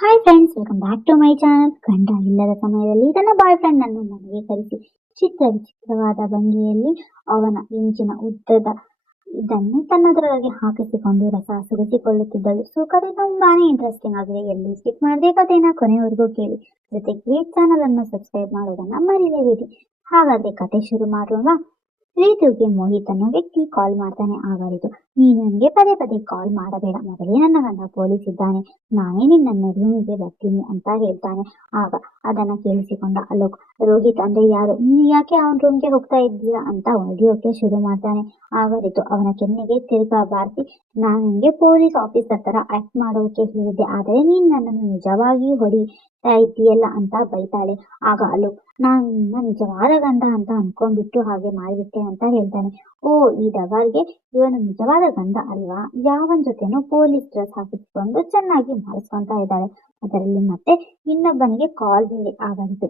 Hi friends welcome back to my channel ಗಂಡ ಇಲ್ಲದ ಸಮಯದಲ್ಲಿ ತನ್ನ ಬಾಯ್ ಫ್ರೆಂಡ್ ಅನ್ನು ಮನೆಗೆ ಕರೆಸಿ. ಚಿತ್ರ ವಿಚಿತ್ರವಾದ ಭಂಗಿಯಲ್ಲಿ ಅವನ ಇಂಚಿನ ಉದ್ದದ ಇದನ್ನು ತನ್ನದರೊಳಗೆ ಹಾಕಿಸಿಕೊಂಡು ರಸ ಸುರಿಸಿಕೊಳ್ಳುತ್ತಿದ್ದಳು. ಸೊ ಕಥೆ ತುಂಬಾನೇ ಇಂಟ್ರೆಸ್ಟಿಂಗ್ ಆಗಿದೆ. ಎಲ್ಲಿ ಸ್ಕಿಪ್ ಮಾಡದೆ ಕಥೆನ ಕೊನೆವರೆಗೂ ಕೇಳಿ. ಜೊತೆಗೆ ಚಾನಲ್ ಅನ್ನು ಸಬ್ಸ್ಕ್ರೈಬ್ ಮಾಡೋದನ್ನ ಮರೆಯಲೇಬೇಡಿ ಹಾಗಾದ್ರೆ ಕತೆ ಶುರು ಮಾಡುವ ರೀತುಗೆ ಮೋಹಿತ್ ಅನ್ನೋ ವ್ಯಕ್ತಿ ಕಾಲ್ ಮಾಡ್ತಾನೆ ಆಗರಿತು ನೀನು ನನಗೆ ಪದೇ ಪದೇ ಕಾಲ್ ಮಾಡಬೇಡ. ಮೊದಲೇ ನನ್ನ ಗಂಡ ಪೊಲೀಸ್ ಇದ್ದಾನೆ ನಾನೇ ನಿನ್ನನ್ನು ರೂಮಿಗೆ ಬರ್ತೀನಿ ಅಂತ ಹೇಳ್ತಾನೆ. ಆಗ ಅದನ್ನ ಕೇಳಿಸಿಕೊಂಡ ಅಲೋಕ್ ರೋಹಿತ್ ಅಂದ್ರೆ ಯಾರು? ನೀ ಯಾಕೆ ಅವನ ರೂಮ್ಗೆ ಹೋಗ್ತಾ ಇದ್ದೀರಾ ಅಂತ ಹೊಡೆಯೋಕೆ ಶುರು ಮಾಡ್ತಾನೆ. ಆಗದಿತ್ತು. ಅವನ ಕೆನ್ನೆಗೆ ತಿರುಗಾ ಬಾರ್ತಿ ನಾನು ನಿಮಗೆ ಪೊಲೀಸ್ ಆಫೀಸರ್ ತರ ಆಕ್ಟ್ ಮಾಡೋಕೆ ಹೇಳಿದ್ದೆ. ಆದರೆ ನೀನ್ ನನ್ನನ್ನು ನಿಜವಾಗಿ ಹೊಡಿ ಇದೆಯಲ್ಲ ಅಂತ ಬೈತಾಳೆ. ಆಗ ಅಲೋಕ್ ನಾನು ನಿನ್ನ ನಿಜವಾದ ಗಂಡ ಅಂತ ಅನ್ಕೊಂಡ್ಬಿಟ್ಟು ಹಾಗೆ ಮಾಡಿಬಿಟ್ಟೆ ಅಂತ ಹೇಳ್ತಾನೆ. ಓ, ಈ ಡಗಾರ್ಗೆ ಇವನು ನಿಜವಾದ ಗಂಧ ಅಲ್ವಾ? ಯಾವನ್ ಜೊತೆನೂ ಪೊಲೀಸ್ ಡ್ರೆಸ್ ಹಾಕಿಸ್ಕೊಂಡು ಚೆನ್ನಾಗಿ ಮಾಡಿಸ್ಕೊಂತ ಇದ್ದಾಳೆ. ಅದರಲ್ಲಿ ಮತ್ತೆ ಇನ್ನೊಬ್ಬನಿಗೆ ಕಾಲ್ ಬೇರೆ ಆಗಂತು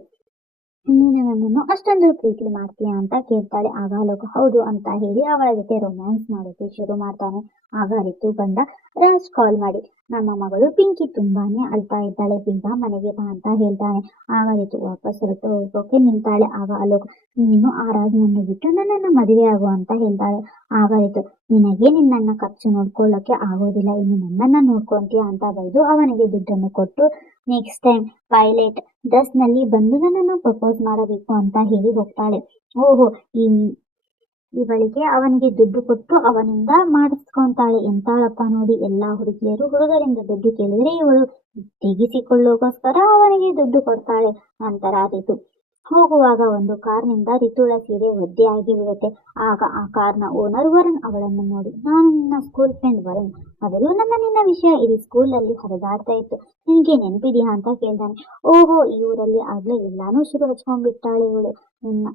ನೀನು ನನ್ನನ್ನು ಅಷ್ಟೊಂದು ಪ್ರೀತಿ ಮಾಡ್ತೀಯಾ ಅಂತ ಕೇಳ್ತಾಳೆ. ಆಗ ಲೋಕ, ಹೌದು ಅಂತ ಹೇಳಿ ಅವಳ ಜೊತೆ ರೊಮ್ಯಾನ್ಸ್ ಮಾಡೋಕೆ ಶುರು ಮಾಡ್ತಾನೆ. ಆಗ ರಿತು ಬಂದ ರಾಜ್ ಕಾಲ್ ಮಾಡಿ. ನಮ್ಮ ಮಗಳು ಪಿಂಕಿ ತುಂಬಾನೇ ಅಳ್ತಾ ಇದ್ದಾಳೆ. ಬೇಗ ಮನೆಗೆ ಬಾ ಅಂತ ಹೇಳ್ತಾಳೆ. ಆಗ ವಾಪಸ್ ಹೊರಟು ಹೋಗೋಕೆ ನಿಲ್ತಾಳೆ ಆಗ ಅಲೋಕ್, ನೀನು ಆ ರಾಜನನ್ನು ಬಿಟ್ಟು ನನ್ನನ್ನ ಮದುವೆ ಆಗು ಅಂತ ಹೇಳ್ತಾಳೆ. ಆಗ ನಿನಗೆ ನಿನ್ನನ್ನು ಖರ್ಚು ನೋಡ್ಕೊಳ್ಳೋಕೆ ಆಗೋದಿಲ್ಲ. ಇನ್ನು ನನ್ನನ್ನ ನೋಡ್ಕೊಂತೀಯ ಅಂತ ಬೈದು ಅವನಿಗೆ ದುಡ್ಡನ್ನು ಕೊಟ್ಟು ನೆಕ್ಸ್ಟ್ ಟೈಮ್ ಪೈಲೆಟ್ ಡ್ರೆಸ್ನಲ್ಲಿ ಬಂದು ನನ್ನನ್ನು ಪ್ರಪೋಸ್ ಮಾಡಬೇಕು ಅಂತ ಹೇಳಿ ಹೋಗ್ತಾಳೆ. ಓಹೋ, ಈ ಇವಳಿಗೆ ಅವನಿಗೆ ದುಡ್ಡು ಕೊಟ್ಟು ಅವನಿಂದ ಮಾಡಿಸ್ಕೊಂತಾಳೆ. ಎಂತಾಳಪ್ಪ ನೋಡಿ, ಎಲ್ಲಾ ಹುಡುಗಿಯರು ಹುಡುಗರಿಂದ ದುಡ್ಡು ಕೇಳಿದ್ರೆ ಇವಳು ತೆಗಿಸಿಕೊಳ್ಳೋಕೋಸ್ಕರ ಅವನಿಗೆ ದುಡ್ಡು ಕೊಡ್ತಾಳೆ. ನಂತರ ರಿತು ಹೋಗುವಾಗ ಒಂದು ಕಾರ್ನಿಂದ ರಿತುಳ ಸೀರೆ ಒದ್ದೆ ಆಗಿ ಬಿಡುತ್ತೆ ಆಗ ಆ ಕಾರ್ನ ಓನರ್ ವರುಣ್ ಅವಳನ್ನು ನೋಡಿ, ನಾನು ನಿನ್ನ ಸ್ಕೂಲ್ ಫ್ರೆಂಡ್ ವರುಣ್. ಮೊದಲು ನನ್ನ ನಿನ್ನ ವಿಷಯ ಇಲ್ಲಿ ಸ್ಕೂಲ್ ಅಲ್ಲಿ ಹರಿದಾಡ್ತಾ ಇತ್ತು. ನಿನಗೆ ನೆನಪಿದೆಯಾ? ಅಂತ ಕೇಳ್ತಾನೆ. ಓಹೋ, ಈ ಊರಲ್ಲಿ ಆಗ್ಲೇ ಎಲ್ಲಾನು ಶುರು ಹಚ್ಕೊಂಡ್ಬಿಟ್ಟಾಳೆ ಇವಳು. ನಿನ್ನ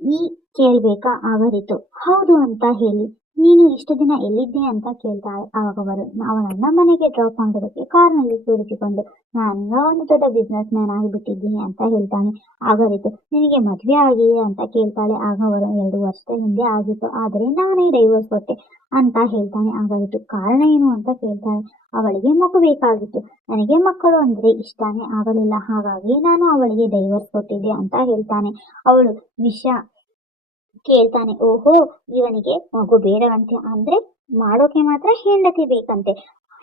ಈ ಕೇಳ್ಬೇಕಾ? ಆಗರಿತು ಹೌದು ಅಂತ ಹೇಳಿ, ನೀನು ಇಷ್ಟು ದಿನ ಎಲ್ಲಿದ್ದೆ ಅಂತ ಕೇಳ್ತಾಳೆ ಆವಾಗ ಅವರು ಅವನನ್ನ ಮನೆಗೆ ಡ್ರಾಪ್ ಮಾಡೋದಕ್ಕೆ ಕಾರ್ನಲ್ಲಿ ಕೂರಿಸಿಕೊಂಡು, ನಾನೀಗ ಒಂದು ದೊಡ್ಡ ಬಿಸ್ನೆಸ್ ಮ್ಯಾನ್ ಆಗಿಬಿಟ್ಟಿದ್ದೀನಿ ಅಂತ ಹೇಳ್ತಾನೆ. ಆಗರಿತು ನಿನಗೆ ಮದುವೆ ಆಗಿದೆ ಅಂತ ಕೇಳ್ತಾಳೆ. ಆಗ ಅವರು ಎರಡು ವರ್ಷದ ಹಿಂದೆ ಆಗಿತ್ತು. ಆದರೆ ನಾನೇ ಡೈವರ್ಸ್ ಕೊಟ್ಟೆ. ಅಂತ ಹೇಳ್ತಾನೆ. ಆಗರಿತು ಕಾರಣ ಏನು ಅಂತ ಕೇಳ್ತಾಳೆ ಅವಳಿಗೆ ಮಗು ಬೇಕಾಗಿತ್ತು. ನನಗೆ ಮಕ್ಕಳು ಅಂದ್ರೆ ಇಷ್ಟನೇ ಆಗಲಿಲ್ಲ. ಹಾಗಾಗಿ ನಾನು ಅವಳಿಗೆ ಡೈವರ್ಸ್ ಕೊಟ್ಟಿದ್ದೆ ಅಂತ ಹೇಳ್ತಾನೆ. ಅವಳು ವಿಷ ಕೇಳ್ತಾನೆ. ಓಹೋ, ಇವನಿಗೆ ಮಗು ಬೇಡವಂತೆ. ಅಂದ್ರೆ ಮಾಡೋಕೆ ಮಾತ್ರ ಹೆಂಡತಿ ಬೇಕಂತೆ.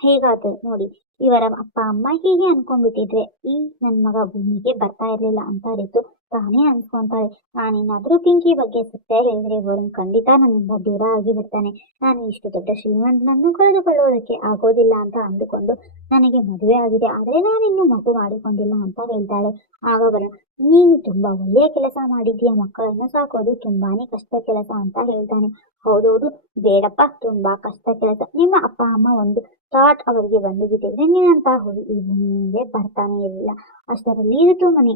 ಹೇಗಾದ್ರು ನೋಡಿ ಇವರ ಅಪ್ಪ, ಅಮ್ಮ ಹೀಗೆ ಅನ್ಕೊಂಡ್ಬಿಟ್ಟಿದ್ರೆ, ಈ ನನ್ ಮಗ ಭೂಮಿಗೆ ಬರ್ತಾ ಇರ್ಲಿಲ್ಲ ಅಂತ ರಿತು ತಾನೇ ಅನ್ಕೊಂತಾಳೆ ನಾನೇನಾದ್ರೂ ಪಿಂಕಿ ಬಗ್ಗೆ ಸತ್ಯ ಹೇಳಿದ್ರೆ ವರುಣ್ ಖಂಡಿತ ನನ್ನಿಂದ ದೂರ ಆಗಿ ಬಿಡ್ತಾನೆ ನಾನು ಇಷ್ಟು ದೊಡ್ಡ ಶ್ರೀಮಂತನನ್ನು ಕಳೆದುಕೊಳ್ಳುವುದಕ್ಕೆ ಆಗೋದಿಲ್ಲ ಅಂತ ಅಂದುಕೊಂಡು ನನಗೆ ಮದುವೆ ಆಗಿದೆ. ಆದ್ರೆ ನಾನಿನ್ನು ಮಗು ಮಾಡಿಕೊಂಡಿಲ್ಲ ಅಂತ ಹೇಳ್ತಾಳೆ. ಆಗ ವರುಣ್ ನೀನು ತುಂಬಾ ಒಳ್ಳೆಯ ಕೆಲಸ ಮಾಡಿದ್ದೀಯ ಮಕ್ಕಳನ್ನು ಸಾಕೋದು ತುಂಬಾನೇ ಕಷ್ಟ ಕೆಲಸ ಅಂತ ಹೇಳ್ತಾನೆ. ಹೌದೌದು, ಬೇಡಪ್ಪ, ತುಂಬಾ ಕಷ್ಟ ಕೆಲಸ. ನಿಮ್ಮ ಅಪ್ಪ, ಅಮ್ಮ ಒಂದು ಥಾಟ್ ಅವರಿಗೆ ಬಂದು ಬಿಟ್ಟಿದ್ರೆ ಹುಡುಗಿ ಈ ಮುಂದೆ ಬರ್ತಾನೆ ಇರಲಿಲ್ಲ. ಅಷ್ಟರಲ್ಲಿ ಮನೆ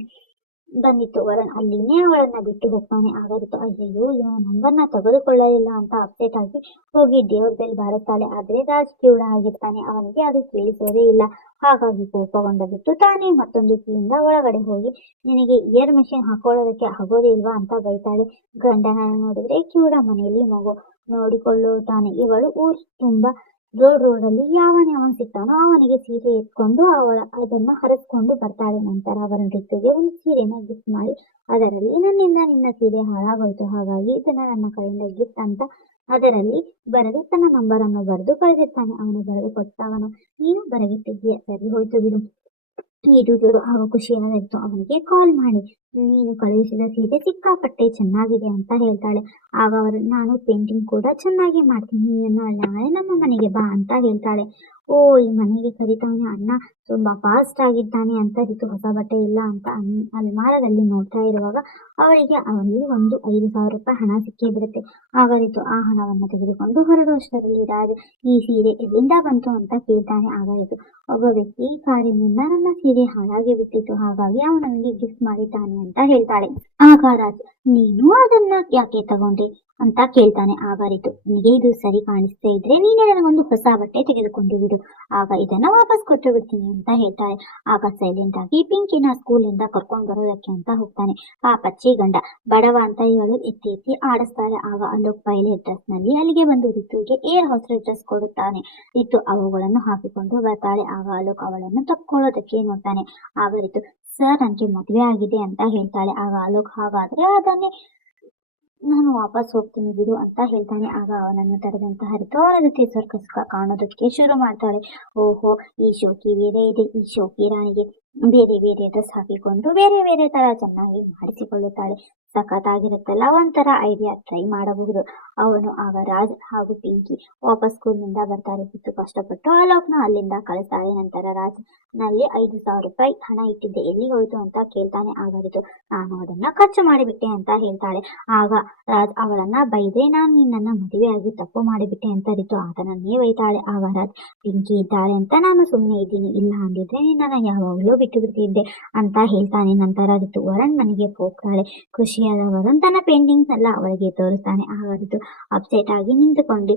ಬಂದಿತ್ತು. ವರನ್ ಅಲ್ಲಿನೇ ಅವಳನ್ನ ಬಿಟ್ಟು ಹೋಗ್ತಾನೆ ಆಗರಿತು ಅಯ್ಯಯ್ಯೋ, ಇವನ ನಂಬರ್ನ ತೆಗೆದುಕೊಳ್ಳಲಿಲ್ಲ ಅಂತ ಅಪ್ಸೆಟ್ ಆಗಿ ಹೋಗಿ ದೇವ್ರ ಬೆಲ್ ಬಾರುತ್ತಾಳೆ. ಆದ್ರೆ ರಾಜ್ ಕಿವುಡ ಆಗಿರ್ತಾನೆ. ಅವನಿಗೆ ಅದು ಕೇಳಿಸೋದೇ ಇಲ್ಲ. ಹಾಗಾಗಿ ಕೋಪಗೊಂಡ ಬಿಟ್ಟು ತಾನೇ. ಮತ್ತೊಂದು ಕೀಯಿಂದ ಒಳಗಡೆ ಹೋಗಿ ನಿನಗೆ ಇಯರ್ ಮೆಷಿನ್ ಹಾಕೊಳ್ಳೋದಕ್ಕೆ ಆಗೋದೇ ಇಲ್ವಾ ಅಂತ ಬೈತಾಳೆ. ಗಂಡನ ನೋಡಿದ್ರೆ ಕಿವುಡ ಮನೆಯಲ್ಲಿ ಮಗು ನೋಡಿಕೊಳ್ಳುತ್ತಾನೆ? ಇವಳು ಊರ್ ತುಂಬಾ ರೋಡ್ ರೋಡಲ್ಲಿ ಯಾವನೇ ಅವನು ಸಿಗ್ತಾನೋ ಅವನಿಗೆ ಸೀರೆ ಎತ್ಕೊಂಡು ಅವಳ ಅದನ್ನ ಹರಸ್ಕೊಂಡು ಬರ್ತಾಳೆ ನಂತರ ಅವನ ಋತುಗೆ ಒಂದು ಸೀರೆನ ಗಿಫ್ಟ್ ಮಾಡಿ ಅದರಲ್ಲಿ ನನ್ನಿಂದ ನಿನ್ನ ಸೀರೆ ಹಾಳಾಗೋಯ್ತು, ಹಾಗಾಗಿ ಇದನ್ನ ನನ್ನ ಕಡೆಯಿಂದ ಗಿಫ್ಟ್ ಅಂತ ಅದರಲ್ಲಿ ಬರೆದು ತನ್ನ ನಂಬರ್ ಅನ್ನು ಬರೆದು ಕಳಿಸಿರ್ತಾನೆ. ಅವನು ಬರೆದು ಕೊಟ್ಟವನು ನೀನು ಬರೆದಿಟ್ಟಿದ್ದೀಯ? ಸರಿ ಹೋಯ್ತು ಬಿಡು. ಇದು ಹಾಗೂ ಖುಷಿಯಾಗಿತ್ತು ಅವನಿಗೆ ಕಾಲ್ ಮಾಡಿ ನೀನು ಕಳುಹಿಸಿದ ಸೀರೆ ಸಿಕ್ಕಾಪಟ್ಟೆ ಚೆನ್ನಾಗಿದೆ ಅಂತ ಹೇಳ್ತಾಳೆ. ಆಗ ಅವರು, ನಾನು ಪೇಂಟಿಂಗ್ ಕೂಡ ಚೆನ್ನಾಗಿ ಮಾಡ್ತೀನಿ, ನೀನು ನಾಳೆ ನಮ್ಮ ಮನೆಗೆ ಬಾ ಅಂತ ಹೇಳ್ತಾಳೆ. ಓ, ಈ ಮನೆಗೆ ಕರಿತಾನೆ ಅಣ್ಣ. ತುಂಬಾ ಫಾಸ್ಟ್ ಆಗಿದ್ದಾನೆ ಅಂತ ರಿತು ಹೊಸ ಬಟ್ಟೆ ಇಲ್ಲ ಅಂತ ಅಲ್ಮಾರದಲ್ಲಿ ನೋಡ್ತಾ ಇರುವಾಗ ಅವರಿಗೆ ಅಲ್ಲಿ ಒಂದು ಐದು ಸಾವಿರ ರೂಪಾಯಿ ಹಣ ಸಿಕ್ಕೇ ಬಿಡುತ್ತೆ. ಆಗ ರಿತು ಆ ಹಣವನ್ನು ತೆಗೆದುಕೊಂಡು ಹೊರಡುವಷ್ಟರಲ್ಲಿ ರಾಜ ಈ ಸೀರೆ ಎಲ್ಲಿಂದ ಬಂತು ಅಂತ ಕೇಳ್ತಾನೆ. ಆಗ ರಿತು, ಒಬ್ಬ ವ್ಯಕ್ತಿ ಕಾರಿನಿಂದ ನನ್ನ ಸೀರೆ ಹಾಳಾಗಿ ಬಿಟ್ಟಿತ್ತು. ಹಾಗಾಗಿ ಅವನು ಗಿಫ್ಟ್ ಮಾಡಿದ್ದಾನೆ ಅಂತ ಹೇಳ್ತಾಳೆ. ಆಗ ರಾಜ್, ನೀನು ಅದನ್ನ ಯಾಕೆ ತಗೊಂಡೆ? ಅಂತ ಕೇಳ್ತಾನೆ. ಆಗ ರಿತು ನಿನಗೆ ಇದು ಸರಿ ಕಾಣಿಸ್ತಾ ಇದ್ರೆ ನೀನೇ ನನಗೊಂದು ಹೊಸ ಬಟ್ಟೆ ತೆಗೆದುಕೊಂಡು ಬಿಡು. ಆಗ ಇದನ್ನ ವಾಪಸ್ ಕೊಟ್ಟು ಬಿಡ್ತೀನಿ ಅಂತ ಹೇಳ್ತಾಳೆ. ಆಗ ಸೈಲೆಂಟ್ ಆಗಿ ಪಿಂಕಿನ ಸ್ಕೂಲ್ ಇಂದ ಕರ್ಕೊಂಡು ಬರೋದಕ್ಕೆ ಅಂತ ಹೋಗ್ತಾನೆ. ಆ ಪಚ್ಚಿ ಗಂಡ ಬಡವ ಅಂತ ಇವಳು ಎತ್ತಿ ಎತ್ತಿ ಆಡಿಸ್ತಾಳೆ. ಆಗ ಅಲೋಕ್ ಪೈಲೆಟ್ ಡ್ರೆಸ್ನಲ್ಲಿ ಅಲ್ಲಿಗೆ ಬಂದು ರಿತುಗೆ ಏರ್ ಹೊಸ ಡ್ರೆಸ್ ಕೊಡುತ್ತಾನೆ. ರಿತು ಅವುಗಳನ್ನು ಹಾಕಿಕೊಂಡು ಬರ್ತಾಳೆ. ಆಗ ಅಲೋಕ್ ಅವಳನ್ನು ತಕ್ಕೊಳ್ಳೋದಕ್ಕೆ ನೋಡ್ತಾನೆ. ಆಗ ರಿತು, ಸರ್, ನನಗೆ ಮದುವೆ ಆಗಿದೆ ಅಂತ ಹೇಳ್ತಾಳೆ. ಆಗ ಅಲೋಕ್, ಹಾಗಾದ್ರೆ ಅದನ್ನೇ ನಾನು ವಾಪಸ್ ಹೋಗ್ತೀನಿ ಬಿಡು ಅಂತ ಹೇಳ್ತಾನೆ. ಆಗ ಅವನನ್ನು ತಡೆದಂತಹ ರಿತು ಅವನ ಜೊತೆ ಸರ್ಕಸ್ ಕಾಣೋದಕ್ಕೆ ಶುರು ಮಾಡ್ತಾಳೆ. ಓಹೋ, ಈ ಶೋಕಿ ಬೇರೆ ಇದೆ. ಈ ಶೋಕಿ ರಾಣಿಗೆ ಬೇರೆ ಬೇರೆ ಡ್ರೆಸ್ ಹಾಕಿಕೊಂಡು ಬೇರೆ ಬೇರೆ ತರ ಚೆನ್ನಾಗಿ ಮಾಡಿಸಿಕೊಳ್ಳುತ್ತಾಳೆ. ಸಖತ್ತಾಗಿರುತ್ತಲ್ಲ, ಒಂಥರ ಐಡಿಯಾ ಟ್ರೈ ಮಾಡಬಹುದು. ಅವನು ಆಗ ರಾಜ್ ಹಾಗೂ ಪಿಂಕಿ ವಾಪಸ್ ಸ್ಕೂಲ್ನಿಂದ ಬರ್ತಾರೆ. ಬಿತ್ತು ಕಷ್ಟಪಟ್ಟು ಅಲೋಕ್ನ ಅಲ್ಲಿಂದ ಕಳಿಸ್ತಾಳೆ. ನಂತರ ರಾಜ್ನಲ್ಲಿ ಐದು ಸಾವಿರ ರೂಪಾಯಿ ಹಣ ಇಟ್ಟಿದ್ದೆ. ಎಲ್ಲಿ ಹೋಯ್ತು ಅಂತ ಕೇಳ್ತಾನೆ ಆಗರಿತು ನಾನು ಅದನ್ನ ಖರ್ಚು ಮಾಡಿಬಿಟ್ಟೆ ಅಂತ ಹೇಳ್ತಾಳೆ. ಆಗ ರಾಜ್ ಅವಳನ್ನ ಬೈದೆ ನಾನು ನಿನ್ನನ್ನ ಆಗಿ ತಪ್ಪು ಮಾಡಿಬಿಟ್ಟೆ ಅಂತ ರಿತು ಆತನನ್ನೇ ಬೈತಾಳೆ. ಆಗ ರಾಜ್, ಪಿಂಕಿ ಇದ್ದಾಳೆ ಅಂತ ನಾನು ಸುಮ್ಮನೆ ಇದ್ದೀನಿ. ಇಲ್ಲ ಅಂದಿದ್ರೆ ನಿನ್ನನ್ನ ಯಾವಾಗಲೂ ಬಿಟ್ಟು ಬಿಡ್ತಿದ್ದೆ ಅಂತ ಹೇಳ್ತಾನೆ. ನಂತರ ರಿತು ವರಣ್ ಮನೆಗೆ ಹೋಗ್ತಾಳೆ. ಖುಷಿಯಾದ ವರುಣ್ ತನ್ನ ಪೇಂಟಿಂಗ್ಸ್ ಎಲ್ಲ ಅವಳಿಗೆ ತೋರಿಸ್ತಾನೆ. ಆಗ ರಿತು ಅಪ್ಸೆಟ್ ಆಗಿ ನಿಂತುಕೊಂಡು.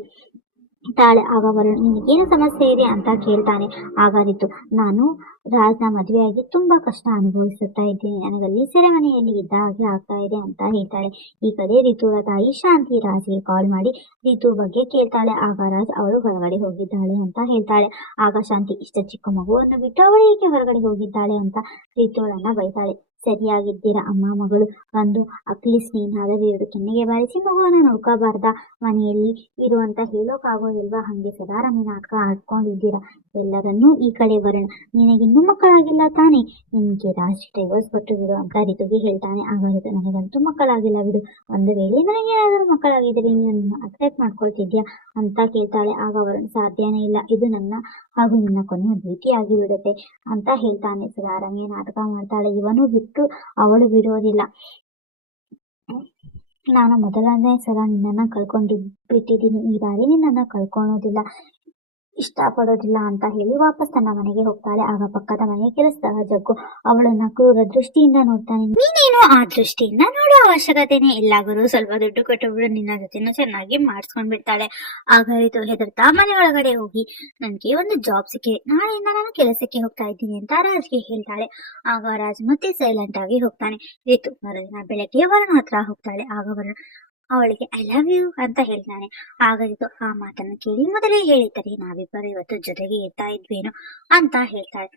ತಾಳೆ. ಆಗ ವರುಣ್ ನಿನಗೇನು ಸಮಸ್ಯೆ ಇದೆ ಅಂತ ಕೇಳ್ತಾನೆ. ಆಗ ರಿತು ನಾನು ರಾಜ್ನ ಮದುವೆಯಾಗಿ ತುಂಬಾ ಕಷ್ಟ ಅನುಭವಿಸುತ್ತಾ ಇದ್ದೀನಿ. ನನಗಲ್ಲಿ ಸೆರೆಮನೆಯಲ್ಲಿ ಇದ್ದ ಹಾಗೆ ಆಗ್ತಾ ಇದೆ ಅಂತ ಹೇಳ್ತಾಳೆ. ಈ ಕಡೆ ರಿತುಳ ತಾಯಿ ಶಾಂತಿ ರಾಜ್ಗೆ ಕಾಲ್ ಮಾಡಿ ರಿತು ಬಗ್ಗೆ ಕೇಳ್ತಾಳೆ. ಆಗ ರಾಜ್ ಅವಳು ಹೊರಗಡೆ ಹೋಗಿದ್ದಾಳೆ ಅಂತ ಹೇಳ್ತಾಳೆ. ಆಗ ಶಾಂತಿ, ಇಷ್ಟ ಚಿಕ್ಕ ಮಗುವನ್ನು ಬಿಟ್ಟು ಅವಳು ಏಕೆ ಹೊರಗಡೆ ಹೋಗಿದ್ದಾಳೆ ಅಂತ ರಿತುಳನ್ನ ಬೈತಾಳೆ. ಸರಿಯಾಗಿದ್ದೀರಾ ಅಮ್ಮ ಮಗಳು? ಒಂದು ಅಕ್ಲಿ ನೀನಾದರೂ ಎರಡು ಕೆನ್ನೆಗೆ ಬಾರಿಸಿ ಮಗುವನ್ನ ನೋಡ್ಕೋಬಾರ್ದ ಮನೆಯಲ್ಲಿ ಇರುವಂತ ಅಂತ ಹೇಳೋಕ್ಕಾಗೋದಿಲ್ವಾ ಹಾಗೆ ಸದಾರಾಮಿ ನಾಟಕ ಆಡ್ಕೊಂಡಿದ್ದೀರ. ಎಲ್ಲರನ್ನೂ ಈ ಕಡೆ ಬರೋಣ ನಿನಗಿನ್ನೂ ಮಕ್ಕಳಾಗಿಲ್ಲ ತಾನೇ? ನಿನಗೆ ರಾಜ್ ಡೈವರ್ಸ್ ಕೊಟ್ಟು ಬಿಡು ಅಂತ ರಿತುಗೆ ಹೇಳ್ತಾನೆ. ಆಗ ರಿತು ನನಗಂತೂ ಮಕ್ಕಳಾಗಿಲ್ಲ ಬಿಡು. ಒಂದು ವೇಳೆ ನನಗೇನಾದರೂ ಮಕ್ಕಳಾಗಿದ್ದರೆ ನನ್ನ ಅಕ್ಸೆಪ್ಟ್ ಮಾಡ್ಕೊಳ್ತಿದ್ಯಾ? ಅಂತ ಕೇಳ್ತಾಳೆ. ಆಗ ವರುಣ್, ಸಾಧ್ಯನೇ ಇಲ್ಲ. ಇದು ನನ್ನ ಹಾಗೂ ನಿನ್ನ ಕೊನೆಯ ಭೇಟಿಯಾಗಿ ಬಿಡುತ್ತೆ ಅಂತ ಹೇಳ್ತಾನೆ ಸುಧಾರಂಗೆ ನಾಟಕ ಮಾಡ್ತಾಳೆ? ಇವನು ಬಿಟ್ಟು ಅವಳು ಬಿಡೋದಿಲ್ಲ. ನಾನು ಮೊದಲನೇ ಸಲ ನಿನ್ನನ್ನ ಕಳ್ಕೊಂಡಿ ಬಿಟ್ಟಿದ್ದೀನಿ ಈ ಬಾರಿ ನಿನ್ನನ್ನ ಕಳ್ಕೊಳೋದಿಲ್ಲ. ಇಷ್ಟಪಡೋದಿಲ್ಲ ಅಂತ ಹೇಳಿ ವಾಪಸ್ ತನ್ನ ಮನೆಗೆ ಹೋಗ್ತಾಳೆ. ಆಗ ಪಕ್ಕದ ಮನೆ ಕೆಲಸದ ಜಗ್ಗು ಅವಳನ್ನ ಕ್ರೂರ ದೃಷ್ಟಿಯಿಂದ ನೋಡ್ತಾನೆ. ನೀನೇನು ಆ ದೃಷ್ಟಿಯಿಂದ ನೋಡೋ ಅವಶ್ಯಕತೆನೇ ಇಲ್ಲ ಗುರು. ಸ್ವಲ್ಪ ದುಡ್ಡು ಕೊಟ್ಟುಬಿಡು, ನಿನ್ನ ಜೊತೆನೂ ಚೆನ್ನಾಗಿ ಮಾಡಿಸ್ಕೊಂಡ್ ಬಿಡ್ತಾಳೆ ಆಗ ಇದು ಹೆದರ್ತಾ ಮನೆ ಒಳಗಡೆ ಹೋಗಿ, ನನಗೆ ಒಂದು ಜಾಬ್ ಸಿಕ್ಕಿದೆ. ನಾಳೆಯಿಂದ ನಾನು ಕೆಲಸಕ್ಕೆ ಹೋಗ್ತಾ ಇದ್ದೀನಿ ಅಂತ ರಾಜ್ಗೆ ಹೇಳ್ತಾಳೆ. ಆಗ ರಾಜ್ ಮತ್ತೆ ಸೈಲೆಂಟ್ ಆಗಿ ಹೋಗ್ತಾನೆ. ರಿತು ಮರುದಿನ ಬೆಳಗ್ಗೆ ವರುಣ್ ಹತ್ರ ಹೋಗ್ತಾಳೆ. ಆಗ ವರುಣ್ ಅವಳಿಗೆ ಐ ಲವ್ ಯು ಅಂತ ಹೇಳ್ತಾನೆ ಆಗ ರಿತು ಆ ಮಾತನ್ನು ಕೇಳಿ ಮೊದಲೇ ಹೇಳಿದ್ದಾರೆ, ನಾವಿಬ್ಬರು ಇವತ್ತು ಜೊತೆಗೆ ಇರ್ತಾ ಇದ್ವೇನು ಅಂತ ಹೇಳ್ತಾಳೆ.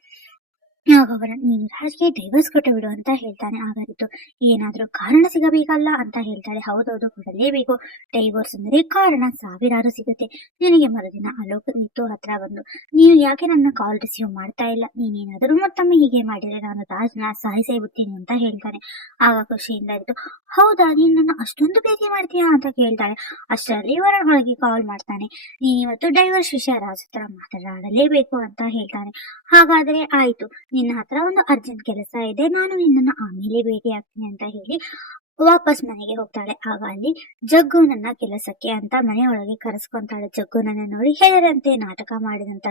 ಆಗ ನೀನು ರಾಜ್ಗೆ ಡೈವರ್ಸ್ ಕೊಟ್ಟು ಬಿಡು ಅಂತ ಹೇಳ್ತಾನೆ. ಆಗ ರಿತು ಏನಾದರೂ ಕಾರಣ ಸಿಗಬೇಕಲ್ಲ ಅಂತ ಹೇಳ್ತಾಳೆ. ಹೌದೌದು, ಕೊಡಲೇಬೇಕು. ಡೈವರ್ಸ್ ಅಂದರೆ ಕಾರಣ. ಸಾವಿರಾರು ಸಿಗುತ್ತೆ. ನಿನಗೆ ಮರುದಿನ ಅಲೋಕ್ ನಿತ್ತು ಹತ್ರ ಬಂದು, ನೀನು ಯಾಕೆ ನನ್ನ ಕಾಲ್ ರಿಸೀವ್ ಮಾಡ್ತಾ ಇಲ್ಲ? ನೀನೇನಾದರೂ ಮತ್ತೊಮ್ಮೆ ಹೀಗೆ ಮಾಡಿದರೆ ನಾನು ರಾಜ್ನ ಸಹಿಸೇ ಬಿಡ್ತೀನಿ ಅಂತ ಹೇಳ್ತಾನೆ. ಆಗ ಖುಷಿಯಿಂದ ಇತ್ತು ಹೌದಾ, ನೀನು ನನ್ನ ಅಷ್ಟೊಂದು ಪ್ರೀತಿ ಮಾಡ್ತೀಯಾ? ಅಂತ ಕೇಳ್ತಾಳೆ. ಅಷ್ಟರಲ್ಲಿ ವರುಣ್ ಒಳಗೆ ಕಾಲ್ ಮಾಡ್ತಾನೆ. ನೀನು ಇವತ್ತು ಡೈವರ್ಸ್ ವಿಷಯ ರಾಜ್ ಹತ್ರ ಮಾತಾಡಲೇಬೇಕು ಅಂತ ಹೇಳ್ತಾನೆ. ಹಾಗಾದರೆ ಆಯ್ತು. ನಿನ್ನ ಹತ್ರ ಒಂದು ಅರ್ಜೆಂಟ್ ಕೆಲಸ ಇದೆ. ನಾನು ನಿನ್ನನ್ನು ಆಮೇಲೆ ಭೇಟಿ ಆಗ್ತೀನಿ ಅಂತ ಹೇಳಿ ವಾಪಸ್ ಮನೆಗೆ ಹೋಗ್ತಾಳೆ. ಆಗ ಅಲ್ಲಿ ಜಗ್ಗು ನನ್ನ ಕೆಲಸಕ್ಕೆ ಅಂತ ಮನೆಯೊಳಗೆ ಕರೆಸ್ಕೊಂತಾಳೆ. ಜಗ್ಗು ನನ್ನ ನೋಡಿ ಹೇಳರಂತೆ, ನಾಟಕ ಮಾಡಿದಂತ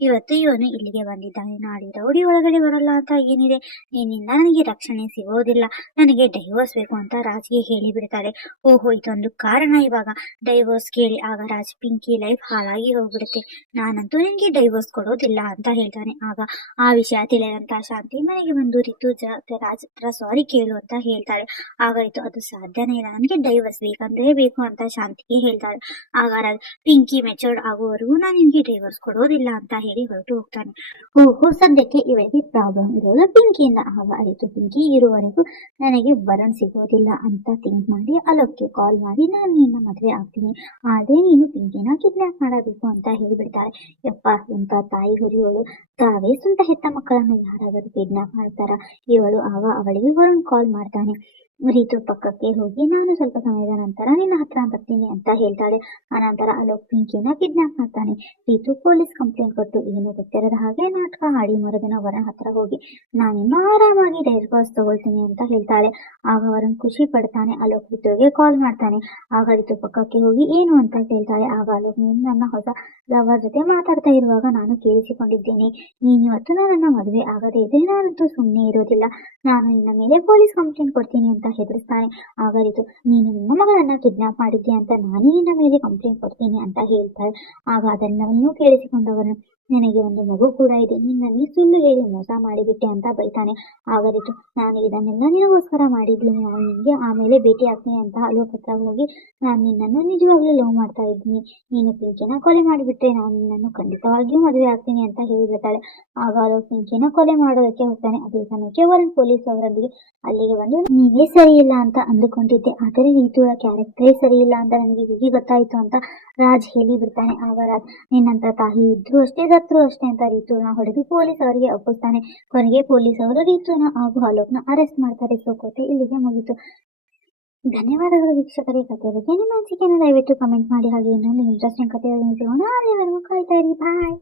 ಇವತ್ತು ಇವನು ಇಲ್ಲಿಗೆ ಬಂದಿದ್ದಾನೆ. ನಾಳೆ ರೌಡಿ ಒಳಗಡೆ ಬರಲ್ಲ ಅಂತ ಏನಿದೆ? ನಿನ್ನಿಂದ ನನಗೆ ರಕ್ಷಣೆ ಸಿಗೋದಿಲ್ಲ. ನನಗೆ ಡೈವೋರ್ಸ್ ಬೇಕು ಅಂತ ರಾಜ್ಗೆ ಹೇಳಿ ಬಿಡ್ತಾರೆ ಓಹೋ, ಇದೊಂದು ಕಾರಣ ಇವಾಗ. ಡೈವೋರ್ಸ್ ಕೇಳಿ ಆಗ ರಾಜ್ ಪಿಂಕಿ ಲೈಫ್ ಹಾಳಾಗಿ ಹೋಗ್ಬಿಡುತ್ತೆ. ನಾನಂತೂ ನಿನಗೆ ಡೈವೋರ್ಸ್ ಕೊಡೋದಿಲ್ಲ ಅಂತ ಹೇಳ್ತಾನೆ. ಆಗ ಆ ವಿಷಯ ತಿಳಿದಂತ ಶಾಂತಿ ಮನೆಗೆ ಬಂದು, ರಿತು, ಜ, ರಾಜ್ ಹತ್ರ ಸಾರಿ ಕೇಳು ಅಂತ ಹೇಳ್ತಾಳೆ. ಆಗ ರಿತು ಅದು ಸಾಧ್ಯನೇ ಇಲ್ಲ. ನನಗೆ ಡೈವರ್ಸ್ ಬೇಕಂದ್ರೆ ಬೇಕು ಅಂತ ಶಾಂತಿಗೆ ಹೇಳ್ತಾಳೆ. ಆಗ ಪಿಂಕಿ ಮೆಚೂರ್ಡ್ ಆಗುವವರೆಗೂ ನಾನು ನಿನಗೆ ಡೈವರ್ಸ್ ಕೊಡೋದಿಲ್ಲ ಅಂತ ಹೇಳಿ ಹೊರಟು ಹೋಗ್ತಾನೆ. ಓಹೋ, ಸದ್ಯಕ್ಕೆ ಇವರಿಗೆ ಪ್ರಾಬ್ಲಮ್ ಇರೋದು ಪಿಂಕಿಯಿಂದ. ಆಗ ಅರಿತು ಪಿಂಕಿ, ಇರುವವರೆಗೂ ನನಗೆ ವರನ್ ಸಿಗೋದಿಲ್ಲ ಅಂತ ಥಿಂಕ್ ಮಾಡಿ ಅಲೋಕ್ಗೆ ಕಾಲ್ ಮಾಡಿ, ನಾನು ನಿನ್ನ ಮದುವೆ ಆಗ್ತೀನಿ. ಆದ್ರೆ ನೀನು ಪಿಂಕಿನ ಕಿಡ್ನಾಪ್ ಮಾಡಬೇಕು ಅಂತ ಹೇಳಿಬಿಡ್ತಾಳೆ. ಯಪ್ಪ, ಇಂಥ ತಾಯಿ ಹುರಿಯೋಳು. ತಾವೇ ಸ್ವಂತ ಹೆತ್ತ ಮಕ್ಕಳನ್ನು ಯಾರಾದರೂ ಕಿಡ್ನಾಪ್ ಮಾಡ್ತಾರ? ಇವಳು ಆಗ ಅವಳಿಗೆ ವರುಣ್ ಕಾಲ್ ಮಾಡ್ತಾನೆ. ರೀತು ಪಕ್ಕಕ್ಕೆ ಹೋಗಿ ನಾನು ಸ್ವಲ್ಪ ಸಮಯದ ನಂತರ ನಿನ್ನ ಹತ್ರ ಬರ್ತೀನಿ ಅಂತ ಹೇಳ್ತಾಳೆ. ಆನಂತರ ಅಲೋಕ್ ಪಿಂಕಿನ ಕಿಡ್ನಾಪ್ ಮಾಡ್ತಾನೆ. ರೀತು ಪೊಲೀಸ್ ಕಂಪ್ಲೇಂಟ್ ಕೊಟ್ಟು, ಏನು ಗೊತ್ತಿರದ ಹಾಗೆ ನಾಟಕ ಹಾಡಿ ಮರುದಿನ ವರನ್ ಹತ್ರ ಹೋಗಿ ನಾನಿನ್ನು ಆರಾಮಾಗಿ ಡೈವರ್ಸ್ ತಗೊಳ್ತೀನಿ ಅಂತ ಹೇಳ್ತಾಳೆ. ಆಗ ವರನ್ ಖುಷಿ ಪಡ್ತಾನೆ, ಅಲೋಕ್ ರೀತುಗೆ ಕಾಲ್ ಮಾಡ್ತಾನೆ. ಆಗ ರೀತು ಪಕ್ಕಕ್ಕೆ ಹೋಗಿ, ಏನು ಅಂತ ಕೇಳ್ತಾಳೆ. ಆಗ ಅಲೋಕ್ ನೀನು ನನ್ನ ಹೊಸ ಲವರ್ ಜೊತೆ ಮಾತಾಡ್ತಾ ಇರುವಾಗ ನಾನು ಕೇಳಿಸಿಕೊಂಡಿದ್ದೇನೆ. ನೀನು ಇವತ್ತು ನನ್ನ ಮದುವೆ ಆಗದೇ ಇದ್ರೆ ನಾನಂತೂ ಸುಮ್ಮನೆ ಇರೋದಿಲ್ಲ. ನಾನು ನಿನ್ನ ಮೇಲೆ ಪೊಲೀಸ್ ಕಂಪ್ಲೇಂಟ್ ಕೊಡ್ತೀನಿ ಅಂತ ಹೆದರಿಸ್ತಾನೆ. ಆಗ ರಿತು ನೀನು ನಿನ್ನ ಮಗಳನ್ನ ಕಿಡ್ನಾಪ್ ಮಾಡಿದ್ಯಾ ಅಂತ ನಾನೇ ನಿನ್ನ ಮೇಲೆ ಕಂಪ್ಲೇಂಟ್ ಕೊಡ್ತೀನಿ ಅಂತ ಹೇಳ್ತಾಳೆ. ಆಗ ಅದೆಲ್ಲವನ್ನೂ ಕೇಳಿಸಿಕೊಂಡವನು ನನಗೆ ಒಂದು ಮಗು ಕೂಡ ಇದೆ. ನೀನು ನನಗೆ ಸುಳ್ಳು ಹೇಳಿ ಮೋಸ ಮಾಡಿಬಿಟ್ಟೆ ಅಂತ ಬೈತಾನೆ. ಆಗ ನಾನು ಇದನ್ನೆಲ್ಲ ನಿನಗೋಸ್ಕರ ಮಾಡಿದ್ದೀನಿ ನಾನು ನಿನಗೆ ಆಮೇಲೆ ಭೇಟಿ ಆಗ್ತೀನಿ ಅಂತ ಅಲೋಕ್ ಹೋಗಿ ನಾನು ನಿನ್ನನ್ನು ನಿಜವಾಗ್ಲೂ ಲವ್ ಮಾಡ್ತಾ ಇದ್ದೀನಿ. ನೀನು ಪಿಂಕಿನ ಕೊಲೆ ಮಾಡಿಬಿಟ್ರೆ ನಾನು ನಿನ್ನನ್ನು ಖಂಡಿತವಾಗಿಯೂ ಮದುವೆ ಆಗ್ತೀನಿ ಅಂತ ಹೇಳಿಬಿಡ್ತಾಳೆ. ಆಗ ಅಲೋಕ್ ಪಿಂಕಿನ ಕೊಲೆ ಮಾಡೋದಕ್ಕೆ ಹೋಗ್ತಾನೆ. ಅದೇ ಸಮಯಕ್ಕೆ ವರುಣ್ ಪೊಲೀಸ್ ಅವರೊಂದಿಗೆ, ಅಲ್ಲಿಗೆ ಬಂದು ನೀವೇ ಸರಿ ಇಲ್ಲ ಅಂತ ಅಂದುಕೊಂಡಿದ್ದೆ. ಆದರೆ ರೀತುಳ ಕ್ಯಾರೆಕ್ಟರೇ ಸರಿ ಇಲ್ಲ ಅಂತ ನನಗೆ ಹೀಗೆ ಗೊತ್ತಾಯಿತು? ಅಂತ ರಾಜ್ ಹೇಳಿ ಬಿಡ್ತಾನೆ ಆಗ ರಾಜ್ ನಿನ್ನಂತ ತಾಯಿ ಇದ್ರು ಅಷ್ಟೇ ಸತ್ರು ಅಷ್ಟೇ ಅಂತ ರೀತುನ ಹೊಡೆದು ಪೊಲೀಸ್ ಅವರಿಗೆ ಒಪ್ಪಿಸ್ತಾನೆ. ಕೊನೆಗೆ ಪೊಲೀಸ್ ಅವರು ರೀತುನ ಹಾಗೂ ಅಲೋಕ್ನ ಅರೆಸ್ಟ್ ಮಾಡ್ತಾರೆ. ಸೊ ಇಲ್ಲಿಗೆ ಮುಗೀತು. ಧನ್ಯವಾದಗಳು ವೀಕ್ಷಕರೇ. ಕಥೆ ಬಗ್ಗೆ ನಿಮ್ಮ ಅನಿಸಿಕೆಯನ್ನು ದಯವಿಟ್ಟು ಕಮೆಂಟ್ ಮಾಡಿ. ಹಾಗೆ ಇನ್ನೊಂದು ಇಂಟ್ರೆಸ್ಟಿಂಗ್ ಕಥೆಯನ್ನು ಅಲ್ಲಿವರೆಗೂ ಕಾಯ್ತಾ ಇರಿ. ಬಾಯ್